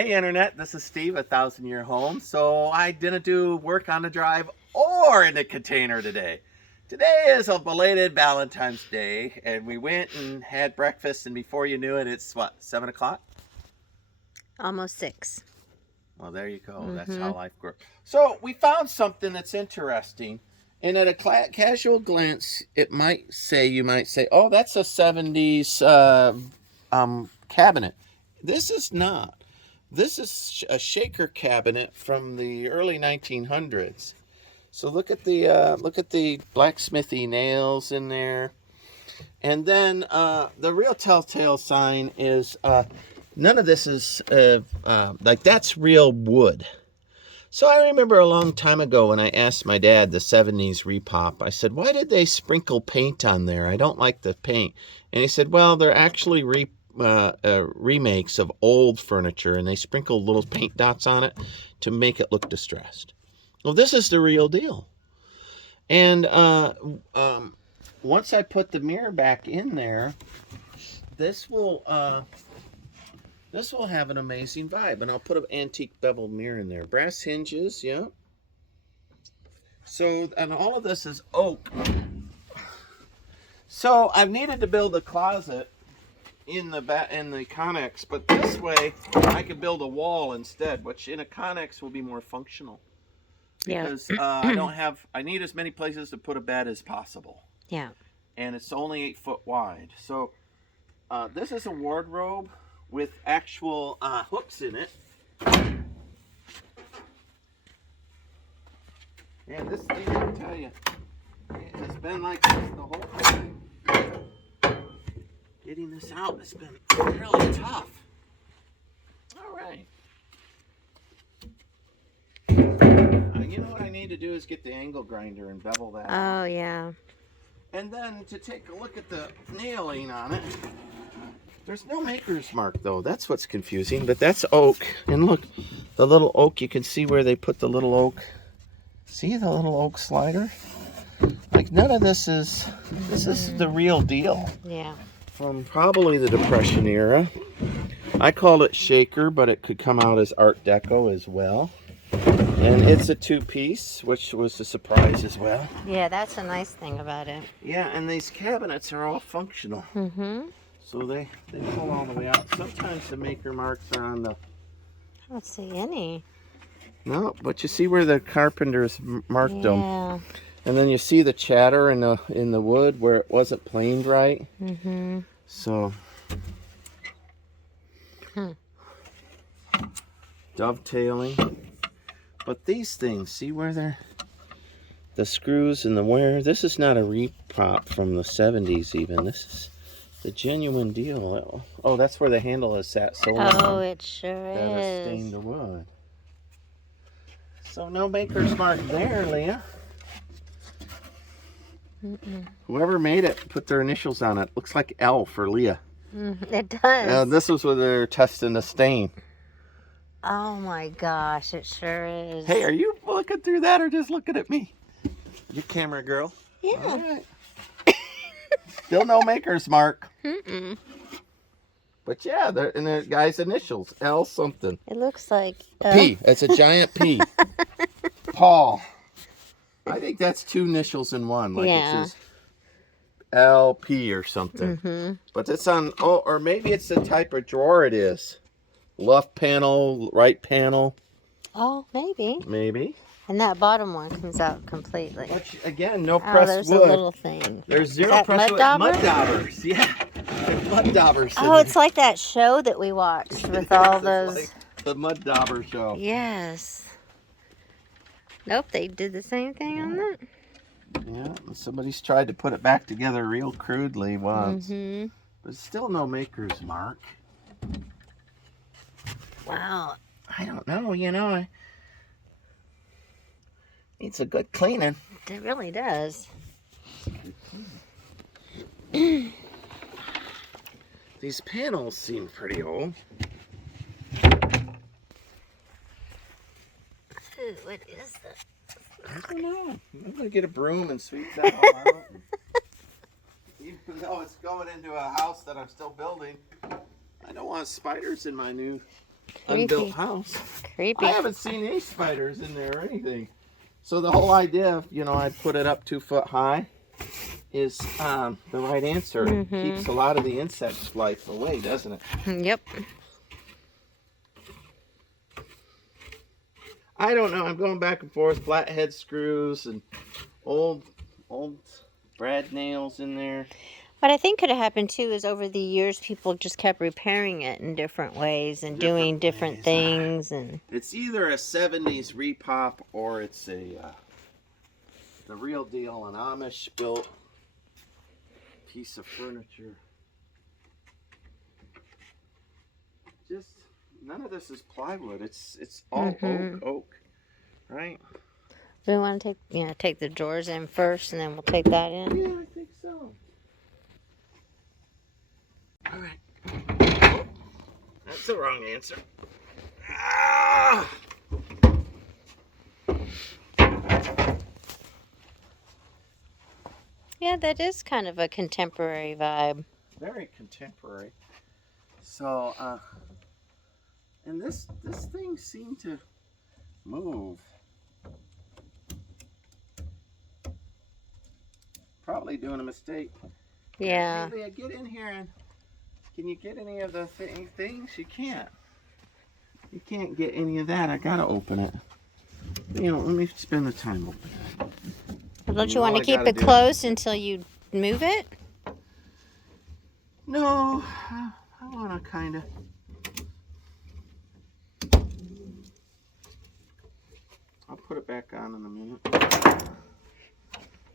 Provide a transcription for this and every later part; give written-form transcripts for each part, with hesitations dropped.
Hey Internet, this is Steve, 1,000 Year Home. So I didn't do work on the drive or in the container today. Today is a belated Valentine's Day, and we went and had breakfast, and before you knew it, it's what, 7 o'clock? Almost 6. Well, there you go. That's how life works. So we found something that's interesting, and at a casual glance, you might say, oh, that's a 70s cabinet. This is not. This is a Shaker cabinet from the early 1900s. So look at the blacksmithy nails in there, and then the real telltale sign is none of this is like that's real wood. So I remember a long time ago when I asked my dad, the 70s repop, I said, why did they sprinkle paint on there? I don't like the paint. And he said, well, they're actually remakes of old furniture, and they sprinkle little paint dots on it to make it look distressed. Well, this is the real deal. And once I put the mirror back in there, this will have an amazing vibe. And I'll put an antique beveled mirror in there. Brass hinges, yeah. So, and all of this is oak. So I've needed to build a closet in the Connex, but this way I could build a wall instead, which in a Connex will be more functional. Because I need as many places to put a bed as possible. Yeah. And it's only 8 foot wide. So this is a wardrobe with actual hooks in it. Yeah, this thing, I tell you, it has been like this the whole time. Getting this out has been really tough. All right. You know what I need to do is get the angle grinder and bevel that. Oh, yeah. And then to take a look at the nailing on it. There's no maker's mark though. That's what's confusing, but that's oak. And look, the little oak, you can see where they put the little oak. See the little oak slider? Like none of this is the real deal. Yeah. From probably the Depression era. I call it Shaker, but it could come out as Art Deco as well. And it's a 2-piece, which was a surprise as well. Yeah, that's a nice thing about it. Yeah, and these cabinets are all functional. So they pull all the way out. Sometimes the maker marks are on the... I don't see any. No, but you see where the carpenters marked them. Yeah. And then you see the chatter in the wood where it wasn't planed right. So... Dovetailing. But these things, see where they're... The screws and the wear. This is not a repop from the 70s even. This is the genuine deal. Oh, that's where the handle is sat so long. Oh, it sure That is. is stained the wood. So no maker's mark there, Leah. Whoever made it put their initials on it. Looks like L for Leah. It does. This was where they're testing the stain. Oh my gosh, it sure is. Hey, are you looking through that or just looking at me? You camera girl. Yeah. All right. Still no maker's mark. But yeah, and the guy's initials, L something. It looks like... P. It's a giant P. Paul. I think that's 2 initials in one. Like it says LP or something. But it's on, or maybe it's the type of drawer it is. Left panel, right panel. Oh, maybe. Maybe. And that bottom one comes out completely. But again, no pressed there's wood. a little thing. There's zero that pressed mud wood. dauber? Mud daubers. Yeah. Mud daubers. Oh, it's like that show that we watched with all those... Like the mud dauber show. Yes. Nope, they did the same thing on that. Yeah, somebody's tried to put it back together real crudely once. But still no maker's mark. Wow. I don't know, needs a good cleaning. It really does. These panels seem pretty old. Ooh, what is this? I don't know. I'm going to get a broom and sweep that all out. Even though it's going into a house that I'm still building, I don't want spiders in my new unbuilt Creepy. house. Creepy. I haven't seen any spiders in there or anything. So the whole idea, I put it up 2 foot high, is the right answer. It keeps a lot of the insect life away, doesn't it? Yep. I don't know. I'm going back and forth. Flathead screws and old brad nails in there. What I think could have happened too is over the years people just kept repairing it in different ways and doing different things. And it's either a 70s repop or it's the real deal, an Amish built piece of furniture. Just none of this is plywood. It's all oak, right? we want to take the drawers in first, and then we'll take that in. Yeah, I think so. All right. That's the wrong answer. Ah! Yeah, that is kind of a contemporary vibe. Very contemporary. So, and this thing seemed to move. Probably doing a mistake. Yeah. Hey, Leah, get in here and can you get any of the things? You can't. You can't get any of that. I gotta open it. Let me spend the time opening it. Don't you want to keep it closed until you move it? No, I want to kind of. I'll put it back on in a minute.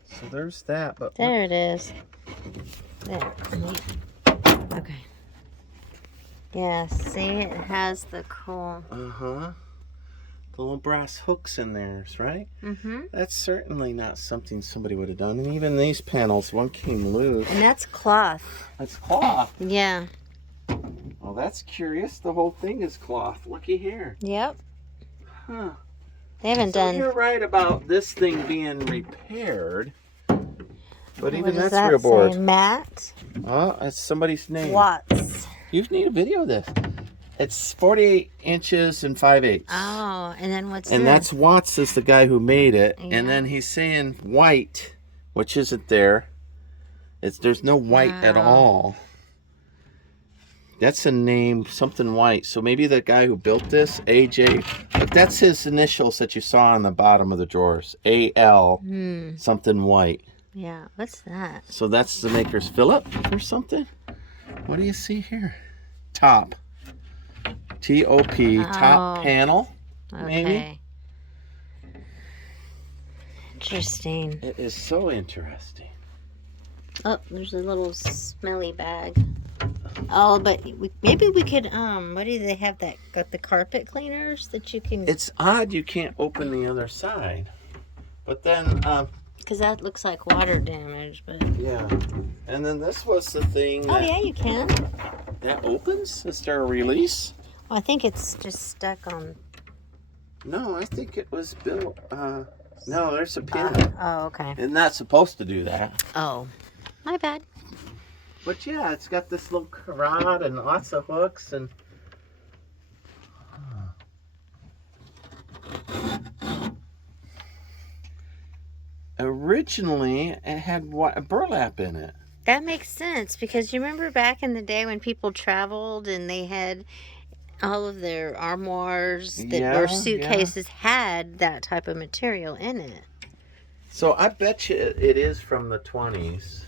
So there's that, but there it is. There. Okay. Yeah, see, it has the cool. The little brass hooks in there, right? That's certainly not something somebody would have done. And even these panels, one came loose. And that's cloth. That's cloth. Yeah. Well, that's curious. The whole thing is cloth. Looky here. Yep. Huh. They haven't done. You're right about this thing being repaired. But even What that's that real board. say? Matt Oh, that's somebody's name. Watts. You need a video of this. It's 48 inches and 5/8. Oh, and then what's And this? that's Watts is the guy who made it. Yeah. And then he's saying white, which isn't there. There's no white at all. That's a name, something white. So maybe the guy who built this, AJ, but that's his initials that you saw on the bottom of the drawers. AL, something white. Yeah, what's that? So that's the maker's Phillip or something? What do you see here? Top. T-O-P, top panel, maybe? Okay. Interesting. It is so interesting. Oh, there's a little smelly bag. Oh, but maybe we could, what do they have that, got the carpet cleaners that you can... It's odd you can't open the other side. But then, because that looks like water damage, but... yeah. And then this was the thing Oh, yeah, you can. that opens? Is there a release? Well, I think it's just stuck on... No, I think it was built, no, there's a pin. Oh, okay. It's not supposed to do that. Oh, my bad. But yeah, it's got this little rod and lots of hooks and... Originally, it had burlap in it. That makes sense, because you remember back in the day when people traveled and they had all of their armoires or suitcases had that type of material in it. So I bet you it is from the 20s.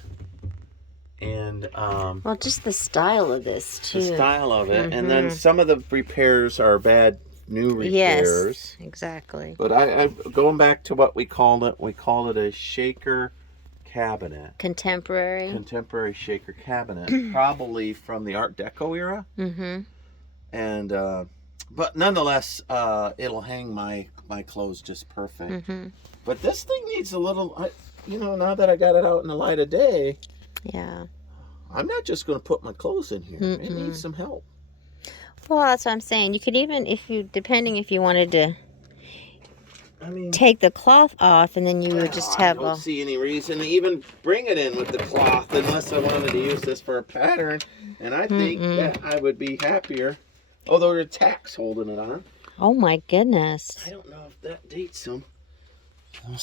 And well, just the style of this too. the style of it, and then some of the repairs are bad new repairs. Yes, exactly. But I going back to what we called it a shaker cabinet. Contemporary shaker cabinet, probably from the Art Deco era. And but nonetheless, it'll hang my clothes just perfect. But this thing needs a little, now that I got it out in the light of day. Yeah. I'm not just going to put my clothes in here. It needs some help. Well, that's what I'm saying. You could even, depending if you wanted to take the cloth off, and then you would just have I don't see any reason to even bring it in with the cloth unless I wanted to use this for a pattern. And I think that I would be happier Oh, there are tacks holding it on. Oh my goodness. I don't know if that dates them. No,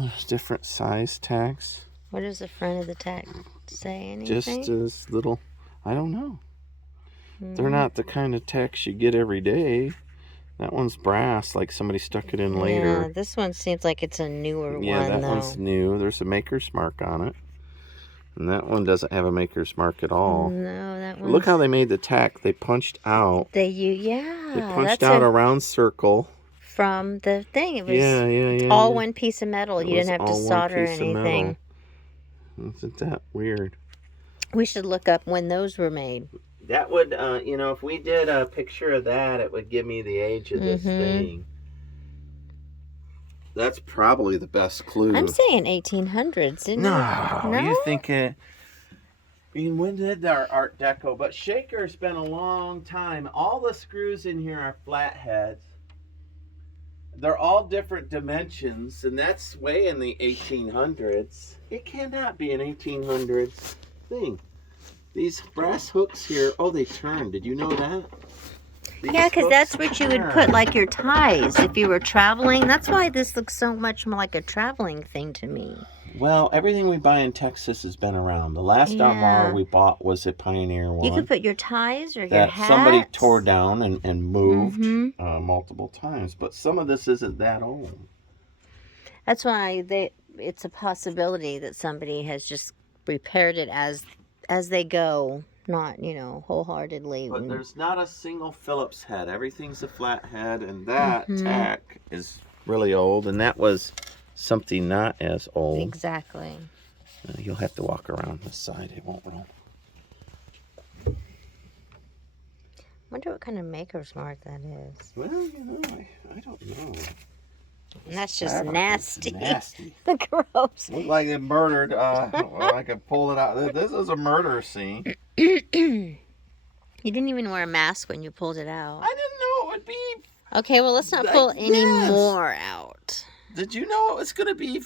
there's different size tacks. What does the front of the tack say? Anything? Just as little. I don't know. They're not the kind of tacks you get every day. That one's brass, like somebody stuck it in later. Yeah, this one seems like it's a newer one, Yeah, that though. one's new. There's a maker's mark on it. And that one doesn't have a maker's mark at all. No, that one. Look how they made the tack. They punched out. They punched out a round circle. From the thing. It was all one piece of metal. You didn't have to solder anything. Isn't that weird? We should look up when those were made. That would, you know, if we did a picture of that, it would give me the age of this thing. That's probably the best clue. I'm saying 1800s, isn't it? No, you think it... I mean, when did our Art Deco? But Shaker's been a long time. All the screws in here are flatheads. They're all different dimensions, and that's way in the 1800s. It cannot be an 1800s thing. These brass hooks here, oh, they turn. Did you know that? Yeah, because that's what you would put, like, your ties if you were traveling. That's why this looks so much more like a traveling thing to me. Well, everything we buy in Texas has been around. The last armoire we bought was a Pioneer one. You could put your ties or your that hats. Somebody tore down and moved multiple times. But some of this isn't that old. That's why it's a possibility that somebody has just repaired it as they go, not, you know, wholeheartedly. But there's not a single Phillips head. Everything's a flat head, and that tack is really old, and that was something not as old. Exactly. You'll have to walk around this side. It won't roll. Wonder what kind of maker's mark that is. Well, you know, I don't know. And that's just nasty. Nasty. Gross. Looked like they murdered. Well, I could pull it out. This is a murder scene. You didn't even wear a mask when you pulled it out. I didn't know it would be. Okay, well, let's not pull any more out. Did you know it was going to be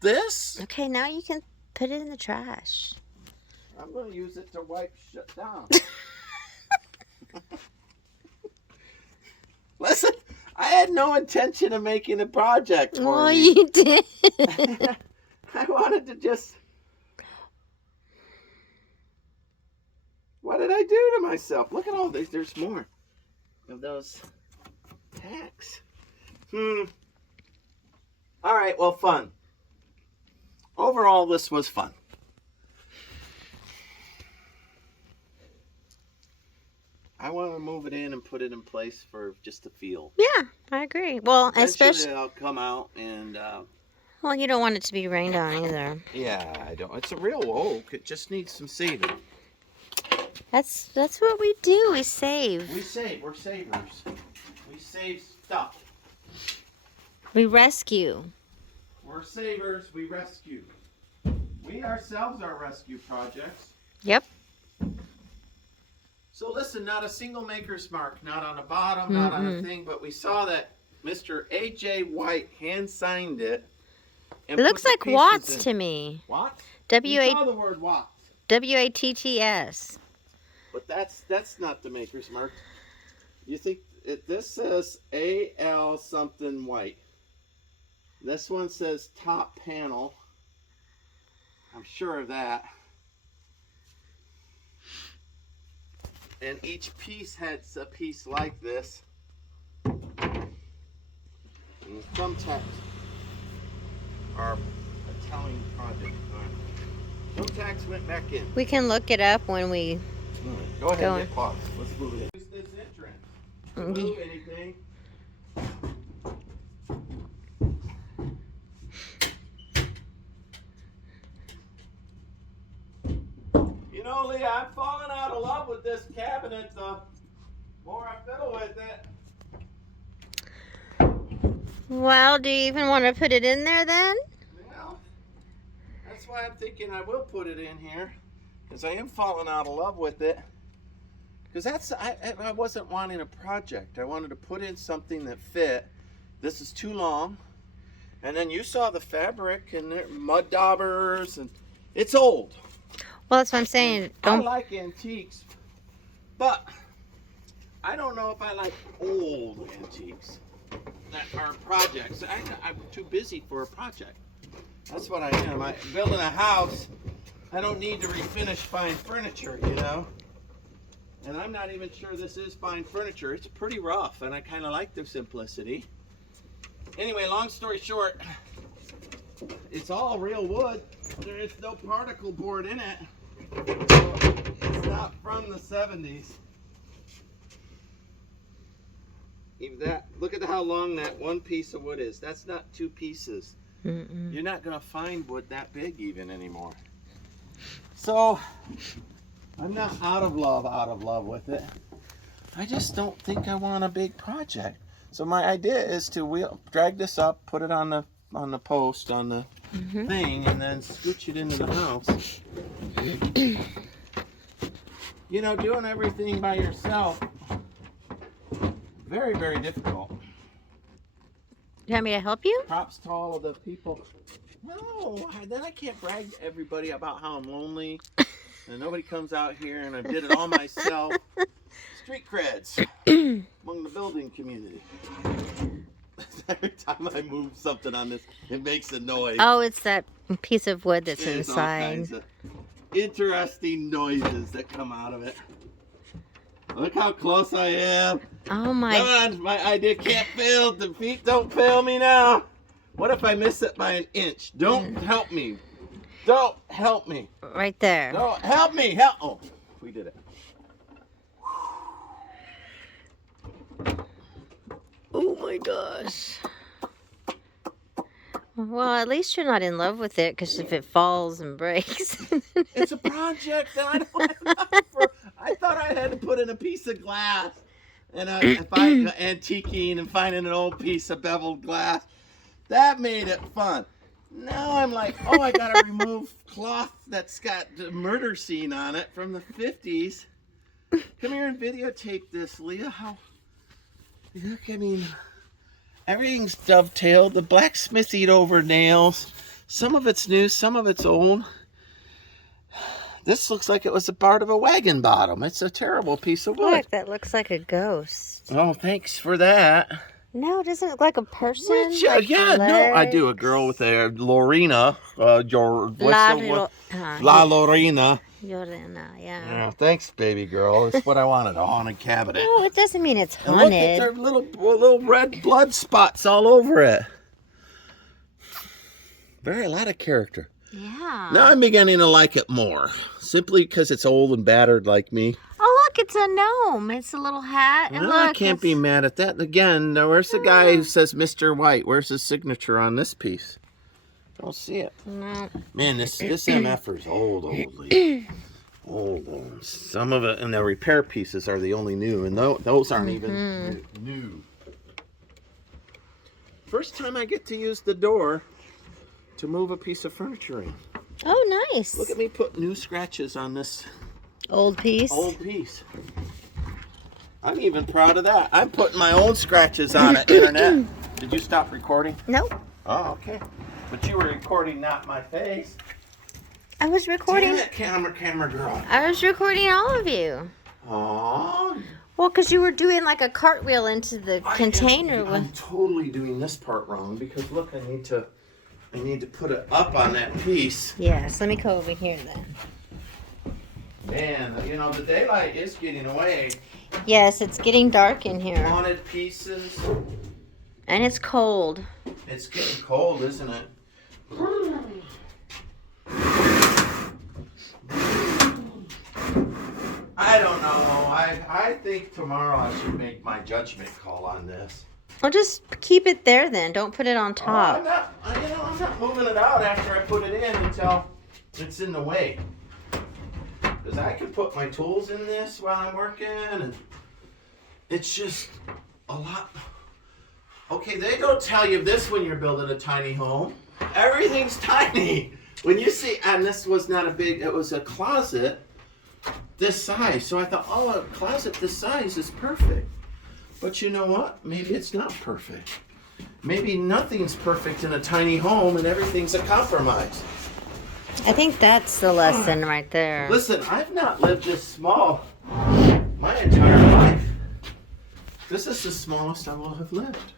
this? Okay, now you can put it in the trash. I'm going to use it to wipe shit down. Listen, I had no intention of making a project for well, you. You did. I wanted to just... What did I do to myself? Look at all these. There's more of those tacks. All right, well, fun. Overall, this was fun. I want to move it in and put it in place for just the feel. Yeah, I agree. Well, especially I'll come out and... well, you don't want it to be rained on either. Yeah, I don't. It's a real oak. It just needs some saving. That's what we do. We save. We save. We're savers. We save stuff. We rescue. We're savers. We rescue. We ourselves are rescue projects. Yep. So listen, not a single maker's mark, not on the bottom, not on a thing, but we saw that Mr. A.J. White hand-signed it. It looks like Watts to me. Watts? W-A- You saw the word Watts. W-A-T-T-S. But that's not the maker's mark. You think this says A.L. something White. This one says top panel. I'm sure of that. And each piece has a piece like this. And some tacks are a telling project. Some tacks went back in. We can look it up when we go ahead and get close. Let's move it in. Use this entrance. Move anything. You know, Leah, I'm falling out of love with this cabinet. The more I fiddle with it. Well, do you even want to put it in there then? Well, that's why I'm thinking I will put it in here, because I am falling out of love with it. Because I wasn't wanting a project. I wanted to put in something that fit. This is too long. And then you saw the fabric and the mud daubers, and it's old. Well, that's what I'm saying. I like antiques, but I don't know if I like old antiques that are projects. I'm too busy for a project. That's what I am. I'm building a house. I don't need to refinish fine furniture, you know? And I'm not even sure this is fine furniture. It's pretty rough, and I kind of like the simplicity. Anyway, long story short, it's all real wood. There is no particle board in it. So it's not from the 70s. Even that, look at how long that one piece of wood is. That's not two pieces. Mm-mm. You're not going to find wood that big even anymore. So, I'm not out of love with it. I just don't think I want a big project. So my idea is to drag this up, put it on the post, on the thing, and then scooch it into the house. You know, doing everything by yourself, very, very difficult. You want me to help you? Props to all of the people. No, then I can't brag to everybody about how I'm lonely and nobody comes out here and I did it all myself. Street creds among the building community. Every time I move something on this, it makes a noise. Oh, it's that piece of wood that's There's inside. all kinds of interesting noises that come out of it. Look how close I am. Oh my. Come on, my idea can't fail. The feet don't fail me now. What if I miss it by an inch? Don't help me. Don't help me. Right there. Don't help me. Help. Oh, we did it. Oh my gosh. Well, at least you're not in love with it, because if it falls and breaks. It's a project that I don't have time for. I thought I had to put in a piece of glass and antiquing and finding an old piece of beveled glass. That made it fun. Now I'm like, oh, I gotta remove cloth that's got the murder scene on it from the 50s. Come here and videotape this, Leah. Look, I mean, everything's dovetailed. The blacksmithied over nails. Some of it's new, some of it's old. This looks like it was a part of a wagon bottom. It's a terrible piece of wood. Look, that looks like a ghost. Oh, thanks for that. No, it doesn't look like a person. Which, like yeah, no, I do. A girl with a Lorena. La Lorena. Lorena, yeah. Yeah, thanks, baby girl. It's what I wanted, a haunted cabinet. No, it doesn't mean it's And haunted. look at their little red blood spots all over it. A lot of character. Yeah. Now I'm beginning to like it more, simply because it's old and battered like me. Oh, look, it's a gnome. It's a little hat. And No, look, I can't be mad at that. Again, now where's the guy who says Mr. White? Where's his signature on this piece? Don't see it. No. Man, this MFer's old, Lee. Old. Some of it, and the repair pieces are the only new, and those aren't even new. First time I get to use the door to move a piece of furniture in. Oh, nice. Look at me put new scratches on this old piece. old piece. I'm even proud of that. I'm putting my own scratches on it, Internet. Did you stop recording? Nope. Oh, okay. But you were recording not my face. I was recording. Damn it, camera girl. I was recording all of you. Aww. Well, because you were doing like a cartwheel into the container. I'm totally doing this part wrong because look, I need to put it up on that piece. Yes, let me go over here then. Man, you know, the daylight is getting away. Yes, it's getting dark in here. Haunted pieces. And it's cold. It's getting cold, isn't it? I don't know. I think tomorrow I should make my judgment call on this. Well, just keep it there then. Don't put it on I'm top. not moving it out after I put it in until it's in the way. Because I can put my tools in this while I'm working, and it's just a lot. Okay, they don't tell you this when you're building a tiny home. Everything's tiny. When you see, and this was not a big, it was a closet this size. So I thought, oh, a closet this size is perfect. But you know what? Maybe it's not perfect. Maybe nothing's perfect in a tiny home and everything's a compromise. I think that's the lesson right there. Listen, I've not lived this small my entire life. This is the smallest I will have lived.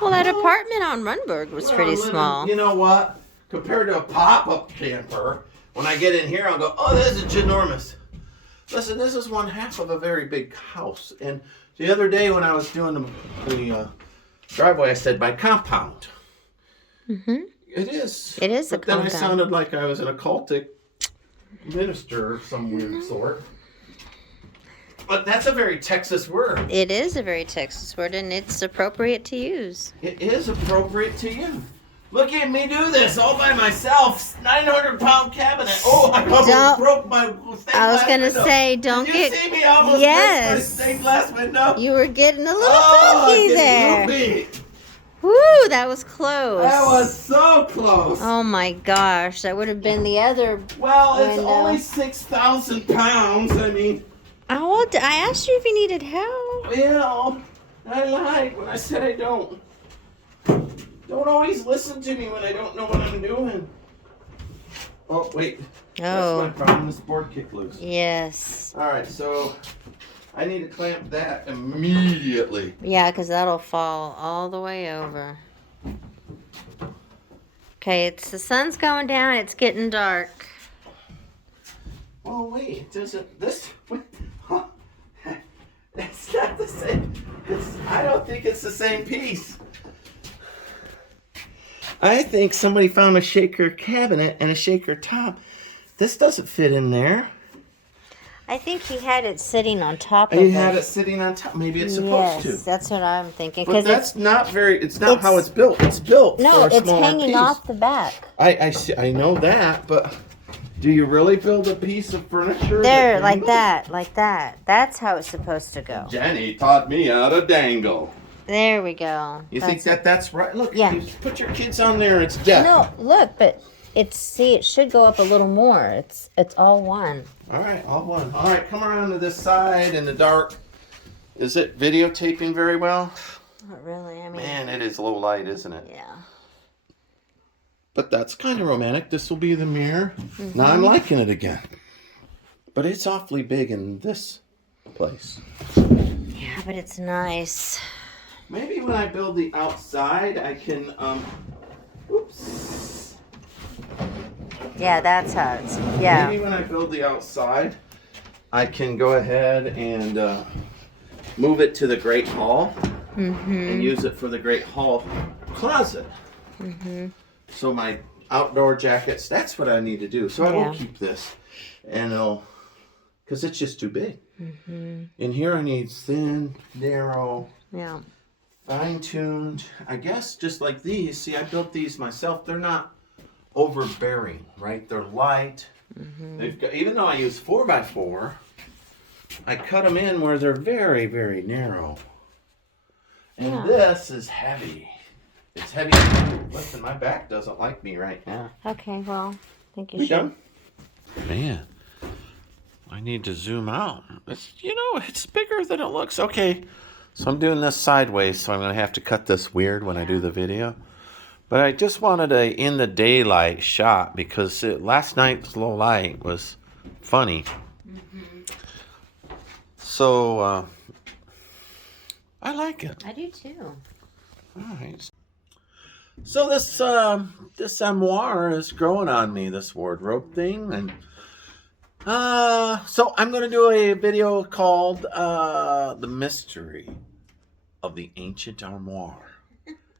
Well, that apartment on Runberg was pretty small. You know what? Compared to a pop-up camper, when I get in here, I'll go, oh, this is ginormous. Listen, this is one half of a very big house. And the other day when I was doing the driveway, I said, my compound. Mm-hmm. It is. It is a compound. Then I sounded like I was an occultic minister of some weird sort. But that's a very Texas word. It is a very Texas word, and it's appropriate to use. It is appropriate to you. Look at me do this all by myself. 900-pound cabinet. Oh, I almost broke my stained glass window. I was going to say, don't Did get... you see me almost break my stained glass window? You were getting a little funky there. Loopy. Woo, that was close. That was so close. Oh my gosh, that would have been the other Well, it's window. only 6,000 pounds. I mean... I asked you if you needed help. Well, I lied when I said I don't. Don't always listen to me when I don't know what I'm doing. Oh, wait. Oh. That's my problem. This board kicked loose. Yes. All right, so I need to clamp that immediately. Yeah, because that'll fall all the way over. Okay, the sun's going down. It's getting dark. Oh, wait. Doesn't this... Huh? It's not the same. I don't think it's the same piece. I think somebody found a shaker cabinet and a shaker top. This doesn't fit in there. I think he had it sitting on top of it. He had it sitting on top. Maybe it's supposed to. Yes, that's what I'm thinking. But that's not very. It's not how it's built. It's built for a smaller piece. No, it's hanging off the back. I know that, but do you really build a piece of furniture? There, like that. That's how it's supposed to go. Jenny taught me how to dangle. There we go. You think that's right? Look, yeah. You put your kids on there. It's death. No, look, but it should go up a little more. It's all one. All right, all one. All right, come around to this side in the dark. Is it videotaping very well? Not really. I mean, man, it is low light, isn't it? Yeah. But that's kind of romantic. This will be the mirror. Mm-hmm. Now I'm liking it again. But it's awfully big in this place. Yeah, but it's nice. Maybe when I build the outside, I can, oops. Yeah, that's how it's, yeah. Maybe when I build the outside, I can go ahead and move it to the Great Hall and use it for the Great Hall closet. So my outdoor jackets, that's what I need to do. So I will keep this, and because it's just too big. In here I need thin, narrow, fine-tuned, I guess just like these. See, I built these myself. They're not overbearing, right? They're light. They've got, even though I use 4x4, I cut them in where they're very, very narrow. And this is heavy. It's heavy. Listen, my back doesn't like me right now. Okay, well, I think you We should. done? Man, I need to zoom out. It's, it's bigger than it looks. Okay, so I'm doing this sideways, so I'm going to have to cut this weird when I do the video. But I just wanted a in the daylight shot because last night's low light was funny. So I like it. I do too. All right. So this armoire is growing on me, this wardrobe thing, and so I'm going to do a video called "The Mystery of the Ancient Armoire."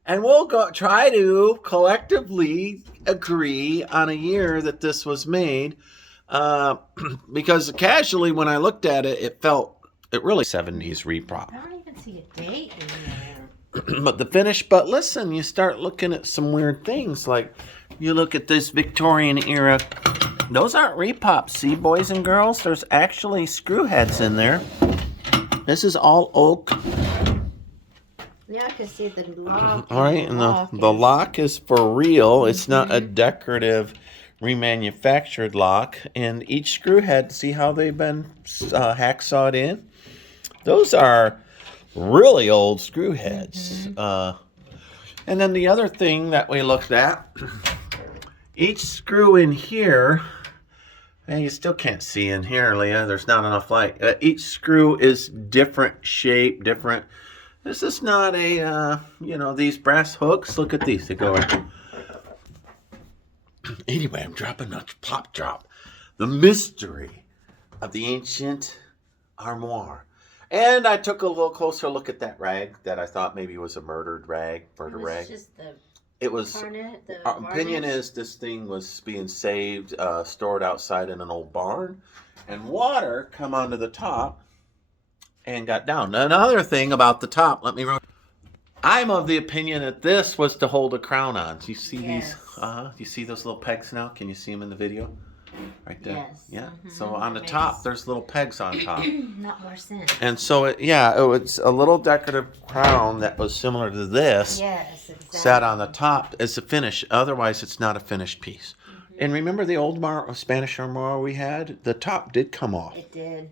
And we'll try to collectively agree on a year that this was made, because casually when I looked at it, it really 70s reprop. I don't even see a date in there. But the finish. But listen, you start looking at some weird things, like you look at this Victorian era. Those aren't repops, see, boys and girls. There's actually screw heads in there. This is all oak. Yeah, I can see the lock. All right, and the lock is for real. It's not a decorative remanufactured lock. And each screw head, see how they've been hacksawed in? Those are really old screw heads. And then the other thing that we looked at, each screw in here And you still can't see in here, Leah. There's not enough light. Each screw is different shape, different. This is not a, you know, these brass hooks. Look at these. They go right. Anyway, I'm dropping a pop drop. The mystery of the ancient armoire. And I took a little closer look at that rag that I thought maybe was a murder rag. Just the It was. Our opinion is this thing was being saved, stored outside in an old barn, and water come onto the top and got down. Another thing about the top, let me. I'm of the opinion that this was to hold a crown on. Do you see these? You see those little pegs now? Can you see them in the video? Right there. Yes. Yeah. So on the top, there's little pegs on top. Not more sense. And so it was a little decorative crown that was similar to this. Yes, exactly. Sat on the top as a finish. Otherwise, it's not a finished piece. And remember the old Spanish armoire we had? The top did come off. It did.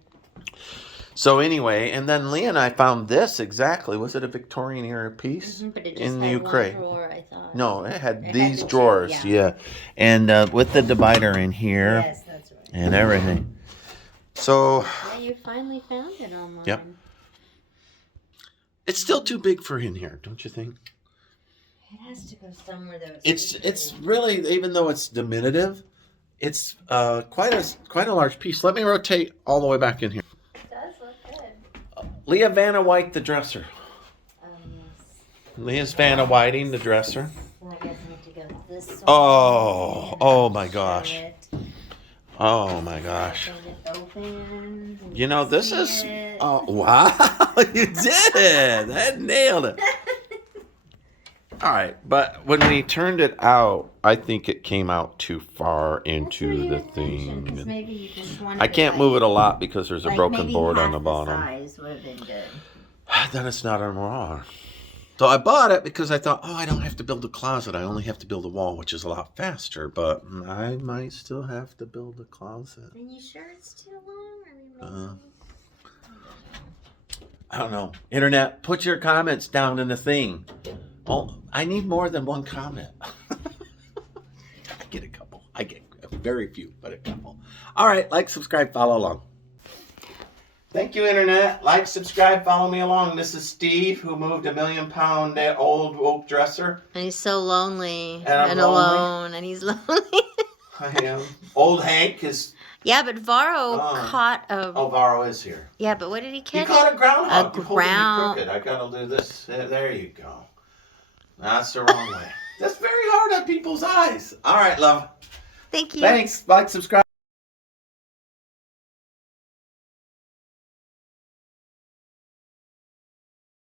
So anyway, and then Leah and I found this exactly. Was it a Victorian era piece? But it just in had Ukraine? one drawer, I thought. No, it had It these had the drawers. two, Yeah. And with the divider in here. Yes, that's right. And everything. So. Yeah, you finally found it online. Yep. It's still too big for in here, don't you think? It has to go somewhere though. It's really, even though it's diminutive, it's quite a large piece. Let me rotate all the way back in here. It does look good. Leah Vanna White, the dresser. Oh yes. Leah's Vanna Whiting, the dresser. So I guess I need to go this way. Oh my Show gosh. it. Oh my gosh. So it opens, and You know, this see is, it. oh wow, you did. That nailed it. All right, but when we turned it out, I think it came out too far into the thing. Maybe you just wanted I can't move it a lot because there's a like broken maybe board on half the bottom. size would have been good. Then it's not armoire. So I bought it because I thought, oh, I don't have to build a closet. I only have to build a wall, which is a lot faster. But I might still have to build a closet. Are you sure it's too long? I mean, I don't know. Internet, put your comments down in the thing. Oh, I need more than one comment. I get a couple. I get very few, but a couple. All right, like, subscribe, follow along. Thank you, Internet. Like, subscribe, follow me along. This is Steve, who moved a 1 million pound old oak dresser. And he's so lonely And I'm alone, and he's lonely. I am. Old Hank is... Yeah, but Varro caught a... Oh, Varro is here. Yeah, but what did he catch? He caught a groundhog. A You're holding me ground... crooked. I gotta do this. There you go. That's the wrong way. That's very hard on people's eyes. All right, love. Thank you. Thanks. Like, subscribe.